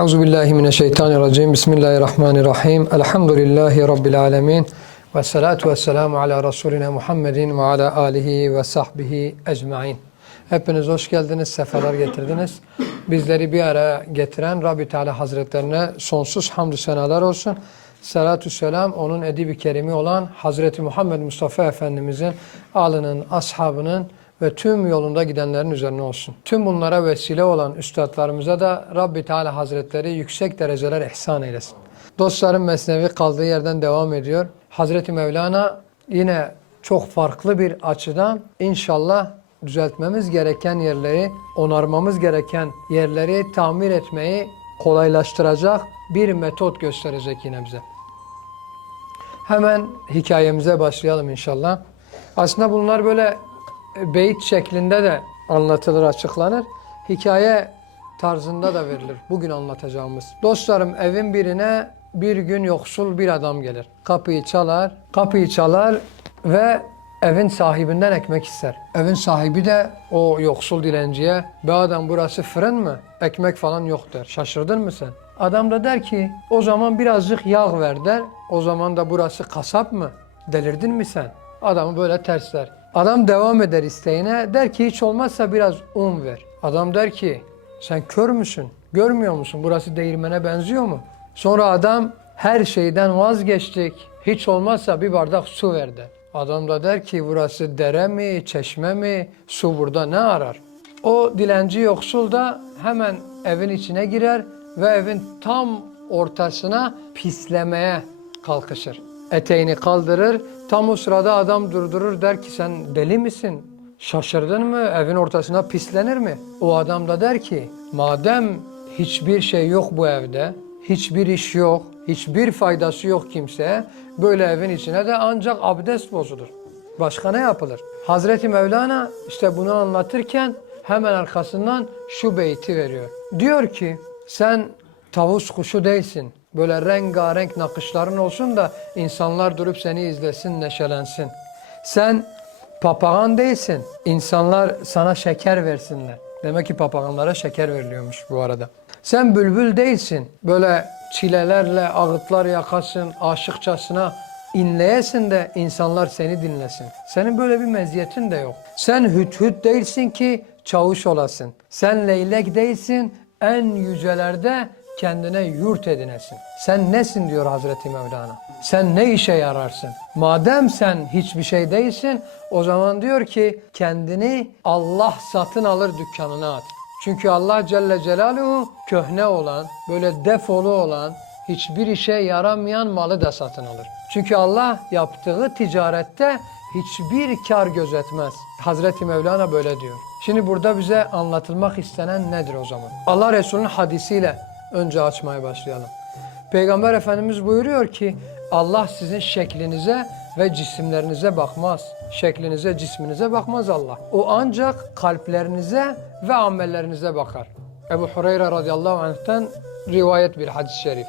Euzu billahi mineşşeytanirracim. Bismillahirrahmanirrahim. Elhamdülillahi rabbil alamin. Ve salatu vesselamu ala Resulina Muhammedin ve ala alihi ve sahbihi ecmaîn. Hepiniz hoş geldiniz, sefalar getirdiniz. Bizleri bir araya getiren Rabbi Teala Hazretlerine sonsuz hamdü senalar olsun. Salatü selam onun edibi kerimi olan Hazreti Muhammed Mustafa Efendimizin alının, ashabının ve tüm yolunda gidenlerin üzerine olsun. Tüm bunlara vesile olan üstadlarımıza da Rabbi Teala Hazretleri yüksek dereceler ihsan eylesin. Dostlarım Mesnevi kaldığı yerden devam ediyor. Hazreti Mevlana yine çok farklı bir açıdan inşallah düzeltmemiz gereken yerleri, onarmamız gereken yerleri tamir etmeyi kolaylaştıracak bir metot gösterecek yine bize. Hemen hikayemize başlayalım inşallah. Aslında bunlar böyle beyit şeklinde de anlatılır, açıklanır. Hikaye tarzında da verilir. Bugün anlatacağımız. Dostlarım evin birine bir gün yoksul bir adam gelir. Kapıyı çalar, kapıyı çalar ve evin sahibinden ekmek ister. Evin sahibi de o yoksul dilenciye be adam burası fırın mı? Ekmek falan yok der. Şaşırdın mı sen? Adam da der ki o zaman birazcık yağ ver der. O zaman da burası kasap mı? Delirdin mi sen? Adamı böyle tersler. Adam devam eder isteğine. Der ki hiç olmazsa biraz un ver. Adam der ki sen kör müsün? Görmüyor musun? Burası değirmene benziyor mu? Sonra adam her şeyden vazgeçtik. Hiç olmazsa bir bardak su ver der. Adam da der ki burası dere mi, çeşme mi, su burada ne arar? O dilenci yoksul da hemen evin içine girer ve evin tam ortasına pislemeye kalkışır. Eteğini kaldırır. Tam o sırada adam durdurur der ki sen deli misin? Şaşırdın mı? Evin ortasına pislenir mi? O adam da der ki madem hiçbir şey yok bu evde, hiçbir iş yok, hiçbir faydası yok kimseye, böyle evin içine de ancak abdest bozulur. Başka ne yapılır? Hazreti Mevlana işte bunu anlatırken hemen arkasından şu beyti veriyor. Diyor ki sen tavus kuşu değilsin. Böyle rengarenk nakışların olsun da insanlar durup seni izlesin, neşelensin. Sen papağan değilsin. İnsanlar sana şeker versinler. Demek ki papağanlara şeker veriliyormuş bu arada. Sen bülbül değilsin. Böyle çilelerle ağıtlar yakasın, aşıkçasına inleyesin de insanlar seni dinlesin. Senin böyle bir meziyetin de yok. Sen hüt hüt değilsin ki çavuş olasın. Sen leylek değilsin, en yücelerde kendine yurt edinesin. Sen nesin diyor Hazreti Mevlana. Sen ne işe yararsın? Madem sen hiçbir şey değilsin, o zaman diyor ki kendini Allah satın alır dükkanına at. Çünkü Allah Celle Celaluhu köhne olan, böyle defolu olan, hiçbir işe yaramayan malı da satın alır. Çünkü Allah yaptığı ticarette hiçbir kar gözetmez. Hazreti Mevlana böyle diyor. Şimdi burada bize anlatılmak istenen nedir o zaman? Allah Resulü'nün hadisiyle önce açmaya başlayalım. Peygamber Efendimiz buyuruyor ki Allah sizin şeklinize ve cisimlerinize bakmaz. Şeklinize, cisminize bakmaz Allah. O ancak kalplerinize ve amellerinize bakar. Ebu Hureyre radıyallahu anh'ten rivayet bir hadis-i şerif.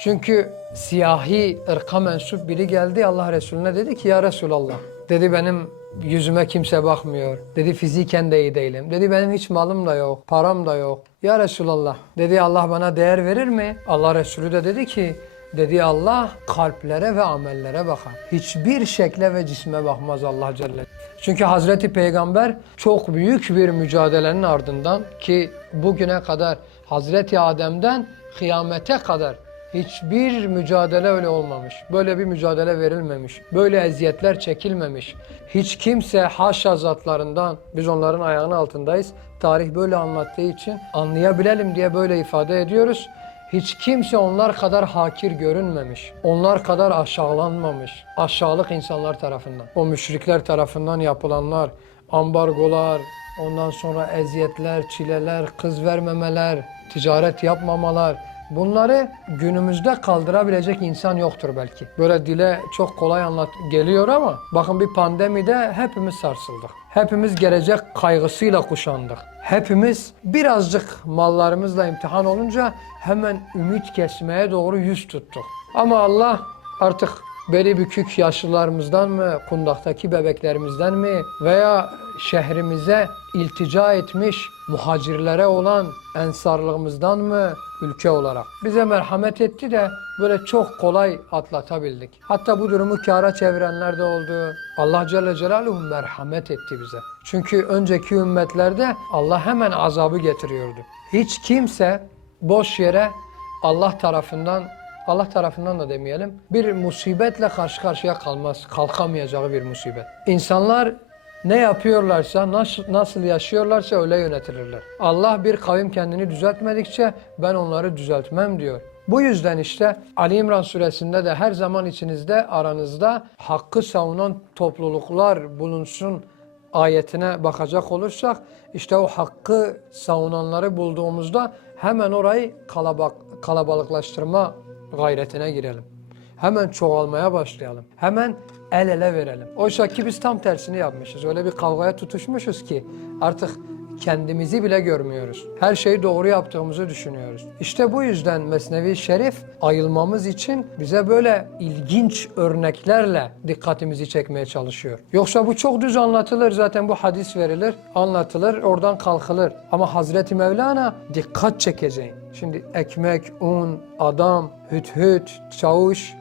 Çünkü siyahi ırka mensup biri geldi Allah Resulüne dedi ki ya Resulallah dedi benim yüzüme kimse bakmıyor. Dedi fiziken de iyi değilim. Dedi benim hiç malım da yok, param da yok. Ya Resulallah dedi Allah bana değer verir mi? Allah Resulü de dedi ki dedi Allah kalplere ve amellere bakar. Hiçbir şekle ve cisme bakmaz Allah Celle. Çünkü Hazreti Peygamber çok büyük bir mücadelenin ardından ki bugüne kadar Hazreti Adem'den kıyamete kadar Hiçbir mücadele öyle olmamış. Böyle bir mücadele verilmemiş. Böyle eziyetler çekilmemiş. Hiç kimse haşa zatlarından, biz onların ayağının altındayız. Tarih böyle anlattığı için anlayabilelim diye böyle ifade ediyoruz. Hiç kimse onlar kadar hakir görünmemiş. Onlar kadar aşağılanmamış. Aşağılık insanlar tarafından. O müşrikler tarafından yapılanlar, ambargolar, ondan sonra eziyetler, çileler, kız vermemeler, ticaret yapmamalar, Bunları günümüzde kaldırabilecek insan yoktur belki. Böyle dile çok kolay anlat geliyor ama bakın bir pandemide hepimiz sarsıldık. Hepimiz gelecek kaygısıyla kuşandık. Hepimiz birazcık mallarımızla imtihan olunca hemen ümit kesmeye doğru yüz tuttuk. Ama Allah artık beli bükük yaşlılarımızdan mı, kundaktaki bebeklerimizden mi veya şehrimize iltica etmiş muhacirlere olan ensarlığımızdan mı ülke olarak? Bize merhamet etti de böyle çok kolay atlatabildik. Hatta bu durumu kâra çevirenler de oldu. Allah Celle Celaluhu merhamet etti bize. Çünkü önceki ümmetlerde Allah hemen azabı getiriyordu. Hiç kimse boş yere Allah tarafından Allah tarafından da demeyelim bir musibetle karşı karşıya kalmaz. Kalkamayacağı bir musibet. İnsanlar ne yapıyorlarsa, nasıl, nasıl yaşıyorlarsa öyle yönetilirler. Allah bir kavim kendini düzeltmedikçe ben onları düzeltmem diyor. Bu yüzden işte Ali İmran suresinde de her zaman içinizde aranızda hakkı savunan topluluklar bulunsun ayetine bakacak olursak işte o hakkı savunanları bulduğumuzda hemen orayı kalabak, kalabalıklaştırma gayretine girelim. Hemen çoğalmaya başlayalım. Hemen el ele verelim. Oysa ki biz tam tersini yapmışız. Öyle bir kavgaya tutuşmuşuz ki artık kendimizi bile görmüyoruz. Her şeyi doğru yaptığımızı düşünüyoruz. İşte bu yüzden Mesnevi Şerif ayılmamız için bize böyle ilginç örneklerle dikkatimizi çekmeye çalışıyor. Yoksa bu çok düz anlatılır zaten bu hadis verilir, anlatılır, oradan kalkılır. Ama Hazreti Mevlana dikkat çekeceğin. Şimdi ekmek, un, adam, hüt hüt, çavuş,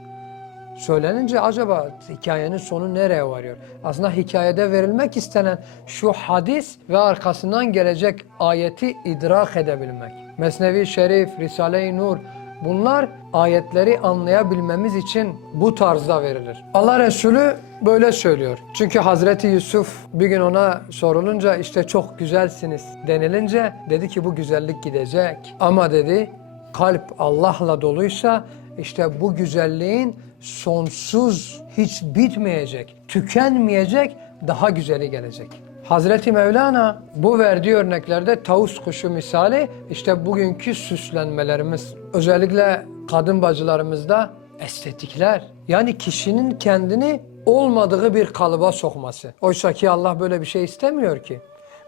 söylenince acaba hikayenin sonu nereye varıyor? Aslında hikayede verilmek istenen şu hadis ve arkasından gelecek ayeti idrak edebilmek. Mesnevi Şerif, Risale-i Nur bunlar ayetleri anlayabilmemiz için bu tarzda verilir. Allah Resulü böyle söylüyor. Çünkü Hazreti Yusuf bir gün ona sorulunca işte çok güzelsiniz denilince dedi ki bu güzellik gidecek. Ama dedi kalp Allah'la doluysa işte bu güzelliğin sonsuz, hiç bitmeyecek, tükenmeyecek, daha güzeli gelecek. Hazreti Mevlana bu verdiği örneklerde tavus kuşu misali işte bugünkü süslenmelerimiz. Özellikle kadın bacılarımızda estetikler. Yani kişinin kendini olmadığı bir kalıba sokması. Oysa ki Allah böyle bir şey istemiyor ki.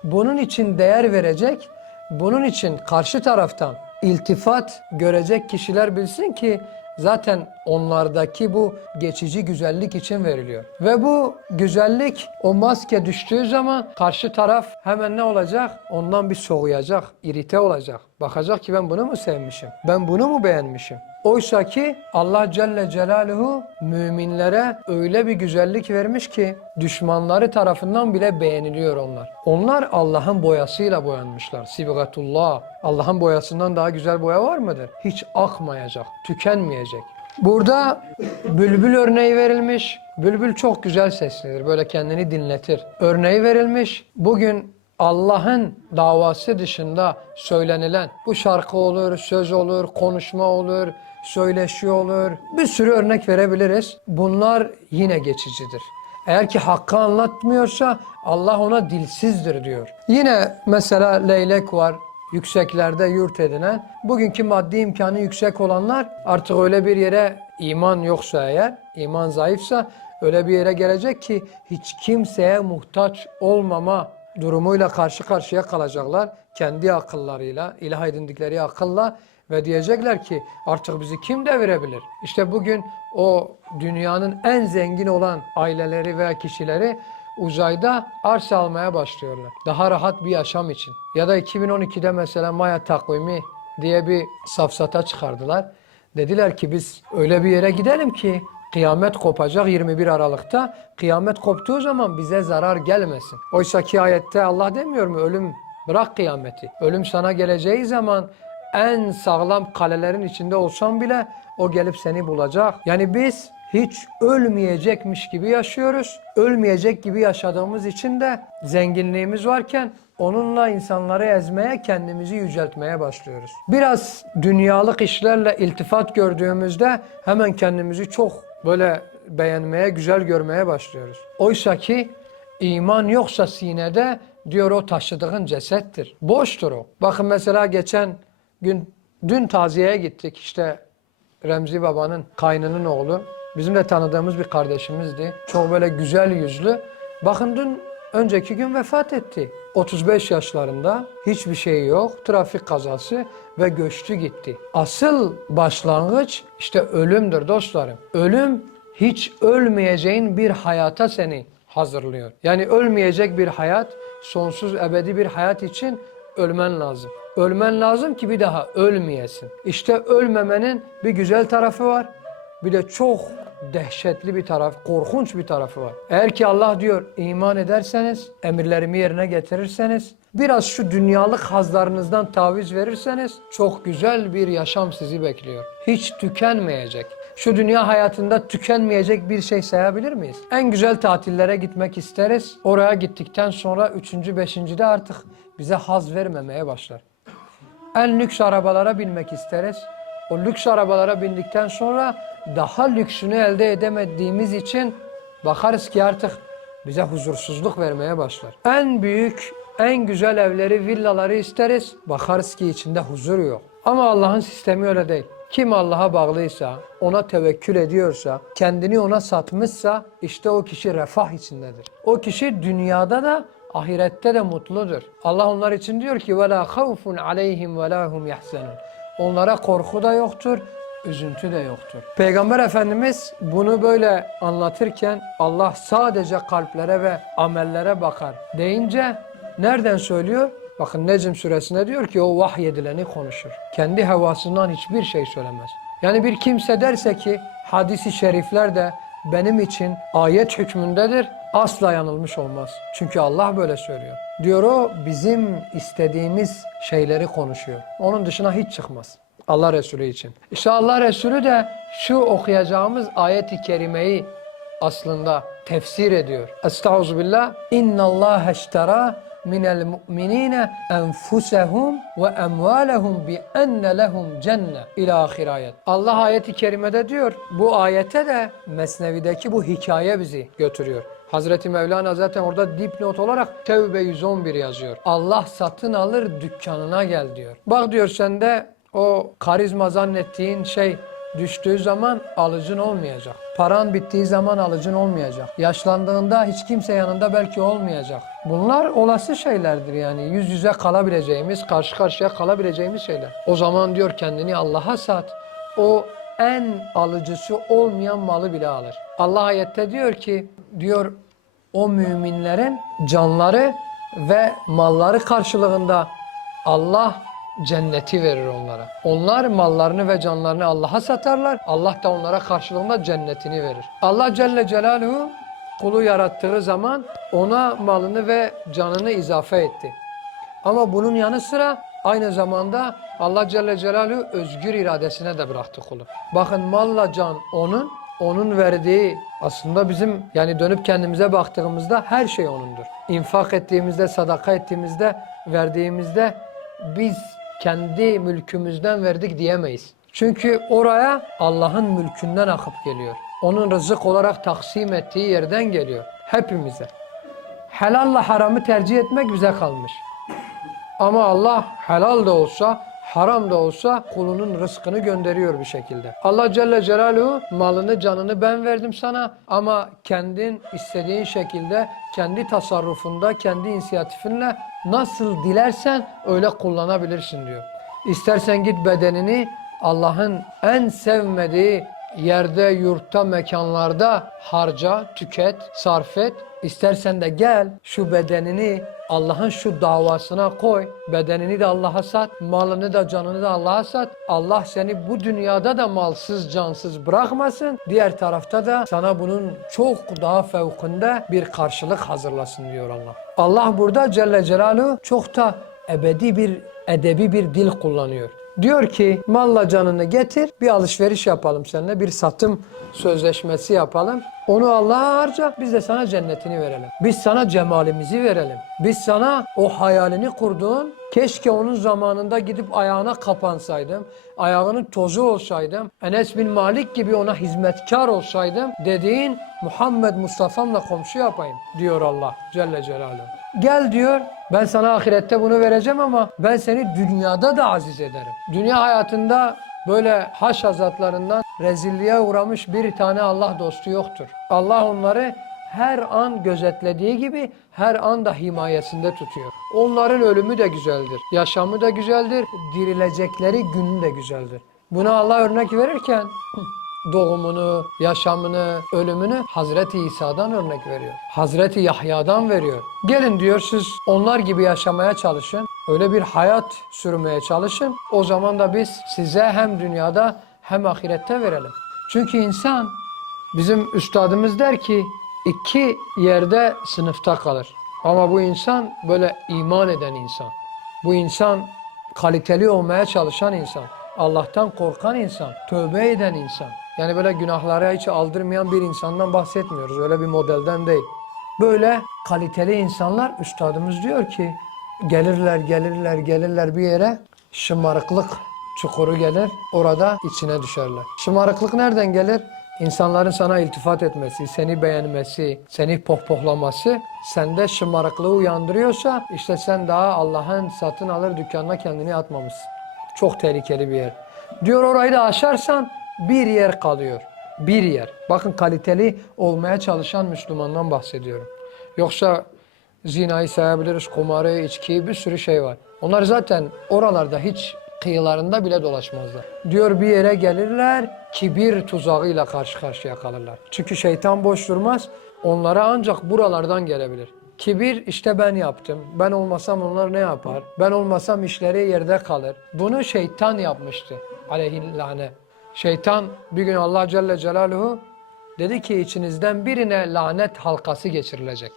Bunun için değer verecek, bunun için karşı taraftan iltifat görecek kişiler bilsin ki zaten onlardaki bu geçici güzellik için veriliyor. Ve bu güzellik o maske düştüğü zaman karşı taraf hemen ne olacak? Ondan bir soğuyacak, irite olacak. Bakacak ki ben bunu mu sevmişim? Ben bunu mu beğenmişim? Oysa ki Allah Celle Celaluhu müminlere öyle bir güzellik vermiş ki düşmanları tarafından bile beğeniliyor onlar. Onlar Allah'ın boyasıyla boyanmışlar. Sibgatullah. Allah'ın boyasından daha güzel boya var mıdır? Hiç akmayacak, tükenmeyecek. Burada bülbül örneği verilmiş. Bülbül çok güzel seslidir. Böyle kendini dinletir. Örneği verilmiş. Bugün Allah'ın davası dışında söylenilen bu şarkı olur, söz olur, konuşma olur, söyleşi olur. Bir sürü örnek verebiliriz. Bunlar yine geçicidir. Eğer ki hakkı anlatmıyorsa Allah ona dilsizdir diyor. Yine mesela leylek var, yükseklerde yurt edinen. Bugünkü maddi imkanı yüksek olanlar artık öyle bir yere iman yoksa eğer, iman zayıfsa öyle bir yere gelecek ki hiç kimseye muhtaç olmama durumuyla karşı karşıya kalacaklar. Kendi akıllarıyla, ilah edindikleri akılla ve diyecekler ki artık bizi kim devirebilir? İşte bugün o dünyanın en zengin olan aileleri veya kişileri uzayda arsa almaya başlıyorlar. Daha rahat bir yaşam için. Ya da 2012'de mesela Maya takvimi diye bir safsata çıkardılar. Dediler ki biz öyle bir yere gidelim ki kıyamet kopacak 21 Aralık'ta. Kıyamet koptuğu zaman bize zarar gelmesin. Oysa ki ayette Allah demiyor mu ölüm bırak kıyameti. Ölüm sana geleceği zaman en sağlam kalelerin içinde olsan bile o gelip seni bulacak. Yani biz hiç ölmeyecekmiş gibi yaşıyoruz. Ölmeyecek gibi yaşadığımız için de zenginliğimiz varken onunla insanları ezmeye, kendimizi yüceltmeye başlıyoruz. Biraz dünyalık işlerle iltifat gördüğümüzde hemen kendimizi çok böyle beğenmeye, güzel görmeye başlıyoruz. Oysa ki iman yoksa sinede diyor o taşıdığın cesettir. Boştur o. Bakın mesela geçen gün dün taziyeye gittik işte Remzi babanın kaynının oğlu. Bizim de tanıdığımız bir kardeşimizdi. Çok böyle güzel yüzlü. Bakın dün önceki gün vefat etti. 35 yaşlarında hiçbir şey yok. Trafik kazası ve göçtü gitti. Asıl başlangıç işte ölümdür dostlarım. Ölüm hiç ölmeyeceğin bir hayata seni hazırlıyor. Yani ölmeyecek bir hayat, sonsuz ebedi bir hayat için ölmen lazım. Ölmen lazım ki bir daha ölmeyesin. İşte ölmemenin bir güzel tarafı var. Bir de çok dehşetli bir taraf, korkunç bir tarafı var. Eğer ki Allah diyor iman ederseniz, emirlerimi yerine getirirseniz, biraz şu dünyalık hazlarınızdan taviz verirseniz çok güzel bir yaşam sizi bekliyor. Hiç tükenmeyecek. Şu dünya hayatında tükenmeyecek bir şey sayabilir miyiz? En güzel tatillere gitmek isteriz. Oraya gittikten sonra üçüncü, beşincide artık bize haz vermemeye başlar. En lüks arabalara binmek isteriz. O lüks arabalara bindikten sonra daha lüksünü elde edemediğimiz için bakarız ki artık bize huzursuzluk vermeye başlar. En büyük, en güzel evleri, villaları isteriz. Bakarız ki içinde huzur yok. Ama Allah'ın sistemi öyle değil. Kim Allah'a bağlıysa, ona tevekkül ediyorsa, kendini ona satmışsa işte o kişi refah içindedir. O kişi dünyada da ahirette de mutludur. Allah onlar için diyor ki وَلَا خَوْفٌ عَلَيْهِمْ وَلَا هُمْ يَحْزَنُونَ Onlara korku da yoktur, üzüntü de yoktur. Peygamber Efendimiz bunu böyle anlatırken Allah sadece kalplere ve amellere bakar deyince nereden söylüyor? Bakın Necm suresine diyor ki o vahyedileni konuşur. Kendi hevasından hiçbir şey söylemez. Yani bir kimse derse ki hadisi şerifler de benim için ayet hükmündedir asla yanılmış olmaz. Çünkü Allah böyle söylüyor. Diyor o bizim istediğimiz şeyleri konuşuyor. Onun dışına hiç çıkmaz. Allah Resulü için. İşte Allah Resulü de şu okuyacağımız ayeti kerimeyi aslında tefsir ediyor. Estağfirullah. İnna Allah eştera minel mu'minine enfusehum ve emvalehum bi enne lehum cenne ila ahir ayet. Allah ayeti kerimede diyor. Bu ayete de Mesnevi'deki bu hikaye bizi götürüyor. Hazreti Mevlana zaten orada dipnot olarak Tevbe 111 yazıyor. Allah satın alır dükkanına gel diyor. Bak diyor sende o karizma zannettiğin şey düştüğü zaman alıcın olmayacak. Paran bittiği zaman alıcın olmayacak. Yaşlandığında hiç kimse yanında belki olmayacak. Bunlar olası şeylerdir yani yüz yüze kalabileceğimiz, karşı karşıya kalabileceğimiz şeyler. O zaman diyor kendini Allah'a sat. O en alıcısı olmayan malı bile alır. Allah ayette diyor ki, diyor o müminlerin canları ve malları karşılığında Allah cenneti verir onlara. Onlar mallarını ve canlarını Allah'a satarlar. Allah da onlara karşılığında cennetini verir. Allah Celle Celaluhu kulu yarattığı zaman ona malını ve canını izafe etti. Ama bunun yanı sıra aynı zamanda Allah Celle Celaluhu özgür iradesine de bıraktı kulu. Bakın malla can onun, onun verdiği aslında bizim yani dönüp kendimize baktığımızda her şey onundur. İnfak ettiğimizde, sadaka ettiğimizde, verdiğimizde biz kendi mülkümüzden verdik diyemeyiz. Çünkü oraya Allah'ın mülkünden akıp geliyor. Onun rızık olarak taksim ettiği yerden geliyor. Hepimize. Helalla haramı tercih etmek bize kalmış. Ama Allah helal da olsa, haram da olsa kulunun rızkını gönderiyor bir şekilde. Allah Celle Celaluhu malını canını ben verdim sana ama kendin istediğin şekilde kendi tasarrufunda, kendi inisiyatifinle nasıl dilersen öyle kullanabilirsin diyor. İstersen git bedenini Allah'ın en sevmediği yerde, yurtta, mekanlarda harca, tüket, sarf et. İstersen de gel şu bedenini Allah'ın şu davasına koy. Bedenini de Allah'a sat, malını da canını da Allah'a sat. Allah seni bu dünyada da malsız cansız bırakmasın. Diğer tarafta da sana bunun çok daha fevkinde bir karşılık hazırlasın diyor Allah. Allah burada Celle Celaluhu çok da ebedi bir edebi bir dil kullanıyor. Diyor ki malla canını getir bir alışveriş yapalım seninle bir satım sözleşmesi yapalım. Onu Allah'a harca biz de sana cennetini verelim. Biz sana cemalimizi verelim. Biz sana o hayalini kurduğun keşke onun zamanında gidip ayağına kapansaydım. Ayağının tozu olsaydım. Enes bin Malik gibi ona hizmetkar olsaydım dediğin Muhammed Mustafa'mla komşu yapayım diyor Allah Celle Celaluhu. Gel diyor ben sana ahirette bunu vereceğim ama ben seni dünyada da aziz ederim. Dünya hayatında böyle haş azatlarından rezilliğe uğramış bir tane Allah dostu yoktur. Allah onları her an gözetlediği gibi her an da himayesinde tutuyor. Onların ölümü de güzeldir, yaşamı da güzeldir, dirilecekleri günü de güzeldir. Buna Allah örnek verirken doğumunu, yaşamını, ölümünü Hazreti İsa'dan örnek veriyor. Hazreti Yahya'dan veriyor. Gelin diyor siz onlar gibi yaşamaya çalışın. Öyle bir hayat sürmeye çalışın. O zaman da biz size hem dünyada hem ahirette verelim. Çünkü insan bizim üstadımız der ki iki yerde sınıfta kalır. Ama bu insan böyle iman eden insan. Bu insan kaliteli olmaya çalışan insan. Allah'tan korkan insan, tövbe eden insan. Yani böyle günahlara hiç aldırmayan bir insandan bahsetmiyoruz. Öyle bir modelden değil. Böyle kaliteli insanlar üstadımız diyor ki gelirler gelirler gelirler bir yere şımarıklık çukuru gelir orada içine düşerler. Şımarıklık nereden gelir? İnsanların sana iltifat etmesi, seni beğenmesi, seni pohpohlaması sende şımarıklığı uyandırıyorsa işte sen daha Allah'ın satın alır dükkanına kendini atmamışsın. Çok tehlikeli bir yer. Diyor orayı da aşarsan bir yer kalıyor. Bir yer. Bakın kaliteli olmaya çalışan Müslümandan bahsediyorum. Yoksa zinayı sayabiliriz, kumarı, içkiyi bir sürü şey var. Onlar zaten oralarda hiç kıyılarında bile dolaşmazlar. Diyor bir yere gelirler, kibir tuzağıyla karşı karşıya kalırlar. Çünkü şeytan boş durmaz, onlara ancak buralardan gelebilir. Kibir işte ben yaptım. Ben olmasam onlar ne yapar? Ben olmasam işleri yerde kalır. Bunu şeytan yapmıştı. Aleyhillâne. Şeytan bir gün Allah Celle Celaluhu dedi ki içinizden birine lanet halkası geçirilecek.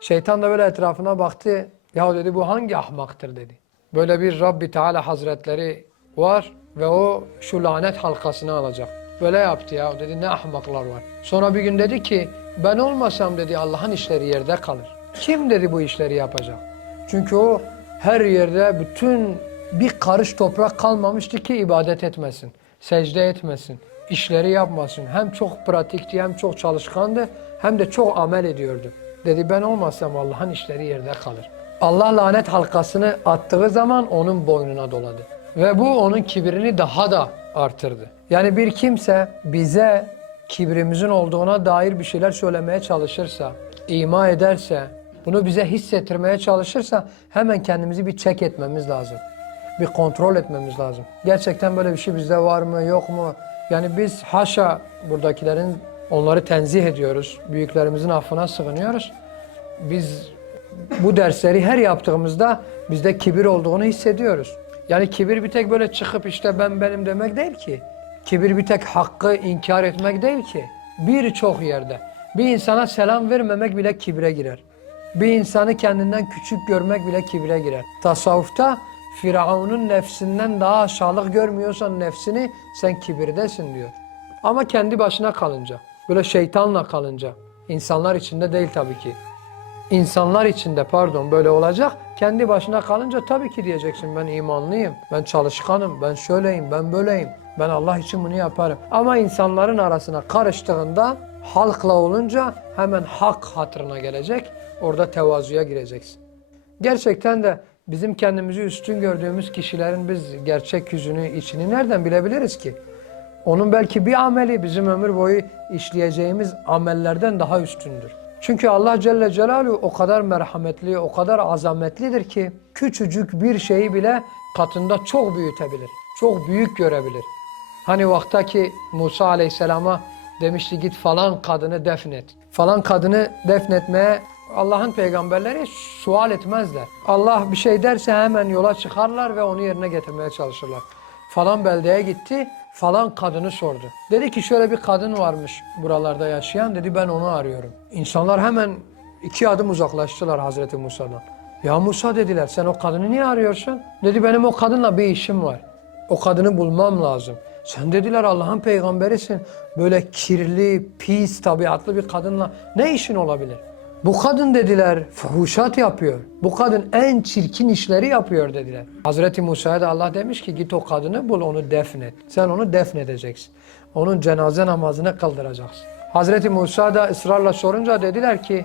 Şeytan da böyle etrafına baktı. Ya dedi bu hangi ahmaktır dedi. Böyle bir Rabbi Teala Hazretleri var ve o şu lanet halkasını alacak. Böyle yaptı ya dedi ne ahmaklar var. Sonra bir gün dedi ki ben olmasam dedi Allah'ın işleri yerde kalır. Kim dedi bu işleri yapacak? Çünkü o her yerde bütün bir karış toprak kalmamıştı ki ibadet etmesin, secde etmesin, işleri yapmasın. Hem çok pratikti hem çok çalışkandı hem de çok amel ediyordu. Dedi ben olmasam Allah'ın işleri yerde kalır. Allah lanet halkasını attığı zaman onun boynuna doladı. Ve bu onun kibirini daha da artırdı. Yani bir kimse bize kibrimizin olduğuna dair bir şeyler söylemeye çalışırsa, ima ederse, bunu bize hissettirmeye çalışırsa hemen kendimizi bir çek etmemiz lazım. Bir kontrol etmemiz lazım. Gerçekten böyle bir şey bizde var mı yok mu? Yani biz haşa buradakilerin onları tenzih ediyoruz. Büyüklerimizin affına sığınıyoruz. Biz bu dersleri her yaptığımızda bizde kibir olduğunu hissediyoruz. Yani kibir bir tek böyle çıkıp işte ben benim demek değil ki. Kibir bir tek hakkı inkar etmek değil ki. Birçok yerde. Bir insana selam vermemek bile kibre girer. Bir insanı kendinden küçük görmek bile kibre girer. Tasavvufta Firavun'un nefsinden daha aşağılık görmüyorsan nefsini sen kibirdesin diyor. Ama kendi başına kalınca, böyle şeytanla kalınca, insanlar içinde değil tabii ki. İnsanlar içinde pardon böyle olacak. Kendi başına kalınca tabii ki diyeceksin ben imanlıyım, ben çalışkanım, ben şöyleyim, ben böyleyim. Ben Allah için bunu yaparım. Ama insanların arasına karıştığında halkla olunca hemen hak hatırına gelecek. Orada tevazuya gireceksin. Gerçekten de bizim kendimizi üstün gördüğümüz kişilerin biz gerçek yüzünü, içini nereden bilebiliriz ki? Onun belki bir ameli bizim ömür boyu işleyeceğimiz amellerden daha üstündür. Çünkü Allah Celle Celaluhu o kadar merhametli, o kadar azametlidir ki küçücük bir şeyi bile katında çok büyütebilir. Çok büyük görebilir. Hani vaktaki Musa Aleyhisselam'a demişti git falan kadını defnet. Falan kadını defnetmeye Allah'ın peygamberleri sual etmezler. Allah bir şey derse hemen yola çıkarlar ve onu yerine getirmeye çalışırlar. Falan beldeye gitti, falan kadını sordu. Dedi ki şöyle bir kadın varmış buralarda yaşayan, dedi ben onu arıyorum. İnsanlar hemen iki adım uzaklaştılar Hazreti Musa'dan. Ya Musa dediler sen o kadını niye arıyorsun? Dedi benim o kadınla bir işim var. O kadını bulmam lazım. Sen dediler Allah'ın peygamberisin. Böyle kirli, pis, tabiatlı bir kadınla ne işin olabilir? Bu kadın dediler fuhuşat yapıyor. Bu kadın en çirkin işleri yapıyor dediler. Hazreti Musa'ya da Allah demiş ki git o kadını bul onu defnet. Sen onu defnedeceksin. Onun cenaze namazını kıldıracaksın. Hazreti Musa da ısrarla sorunca dediler ki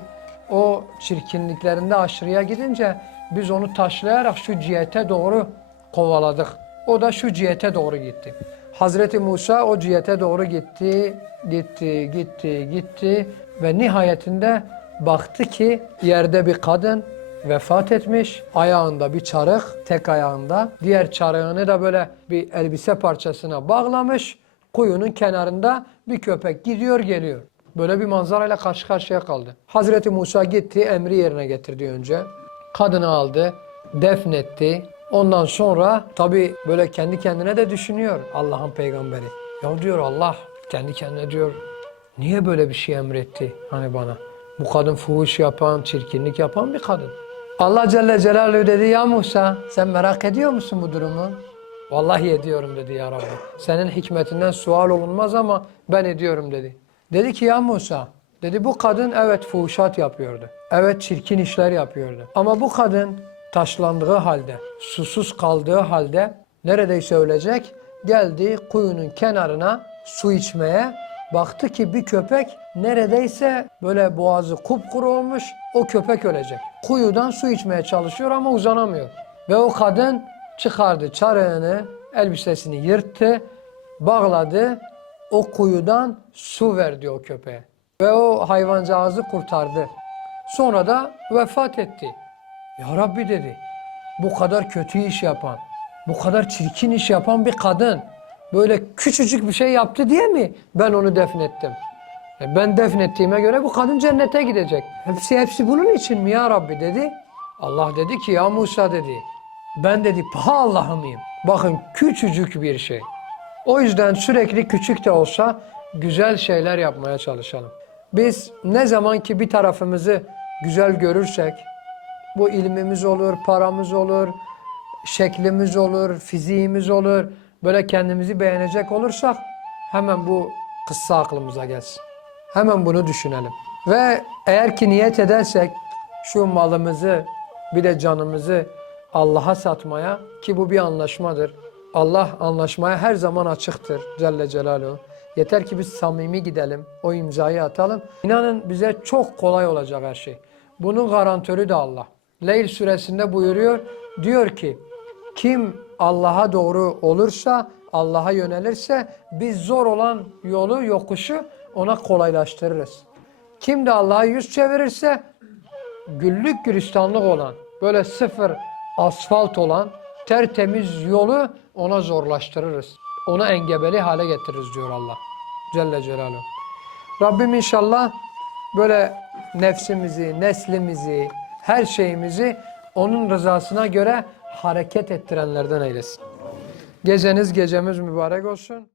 o çirkinliklerinde aşırıya gidince biz onu taşlayarak şu cihete doğru kovaladık. O da şu cihete doğru gitti. Hazreti Musa o cihete doğru gitti, gitti, gitti, gitti ve nihayetinde baktı ki yerde bir kadın vefat etmiş. Ayağında bir çarık, tek ayağında. Diğer çarığını da böyle bir elbise parçasına bağlamış. Kuyunun kenarında bir köpek gidiyor geliyor. Böyle bir manzarayla karşı karşıya kaldı. Hazreti Musa gitti, emri yerine getirdi önce. Kadını aldı, defnetti. Ondan sonra tabi böyle kendi kendine de düşünüyor Allah'ın peygamberi. Ya diyor Allah kendi kendine diyor niye böyle bir şey emretti hani bana? Bu kadın fuhuş yapan, çirkinlik yapan bir kadın. Allah Celle Celaluhu dedi ya Musa sen merak ediyor musun bu durumu? Vallahi ediyorum dedi ya Rabbi. Senin hikmetinden sual olunmaz ama ben ediyorum dedi. Dedi ki ya Musa, dedi bu kadın evet fuhuşat yapıyordu. Evet çirkin işler yapıyordu. Ama bu kadın taşlandığı halde, susuz kaldığı halde neredeyse ölecek. Geldi kuyunun kenarına su içmeye. Baktı ki bir köpek neredeyse böyle boğazı kupkuru olmuş. O köpek ölecek. Kuyudan su içmeye çalışıyor ama uzanamıyor. Ve o kadın çıkardı çarığını, elbisesini yırttı, bağladı. O kuyudan su verdi o köpeğe. Ve o hayvancağızı kurtardı. Sonra da vefat etti. Ya Rabbi dedi, bu kadar kötü iş yapan, bu kadar çirkin iş yapan bir kadın böyle küçücük bir şey yaptı diye mi ben onu defnettim? E ben defnettiğime göre bu kadın cennete gidecek. Hepsi hepsi bunun için mi ya Rabbi dedi. Allah dedi ki ya Musa dedi. Ben dedi paha Allah'ı mıyım? Bakın küçücük bir şey. O yüzden sürekli küçük de olsa güzel şeyler yapmaya çalışalım. Biz ne zaman ki bir tarafımızı güzel görürsek, bu ilmimiz olur, paramız olur, şeklimiz olur, fiziğimiz olur. Böyle kendimizi beğenecek olursak hemen bu kıssa aklımıza gelsin. Hemen bunu düşünelim. Ve eğer ki niyet edersek şu malımızı bir de canımızı Allah'a satmaya ki bu bir anlaşmadır. Allah anlaşmaya her zaman açıktır Celle Celaluhu. Yeter ki biz samimi gidelim, o imzayı atalım. İnanın bize çok kolay olacak her şey. Bunun garantörü de Allah. Leyl suresinde buyuruyor, diyor ki kim Allah'a doğru olursa, Allah'a yönelirse biz zor olan yolu, yokuşu ona kolaylaştırırız. Kim de Allah'a yüz çevirirse güllük gülistanlık olan, böyle sıfır asfalt olan tertemiz yolu ona zorlaştırırız. Ona engebeli hale getiririz diyor Allah. Celle Celaluhu. Rabbim inşallah böyle nefsimizi, neslimizi, her şeyimizi onun rızasına göre hareket ettirenlerden eylesin. Geceniz gecemiz mübarek olsun.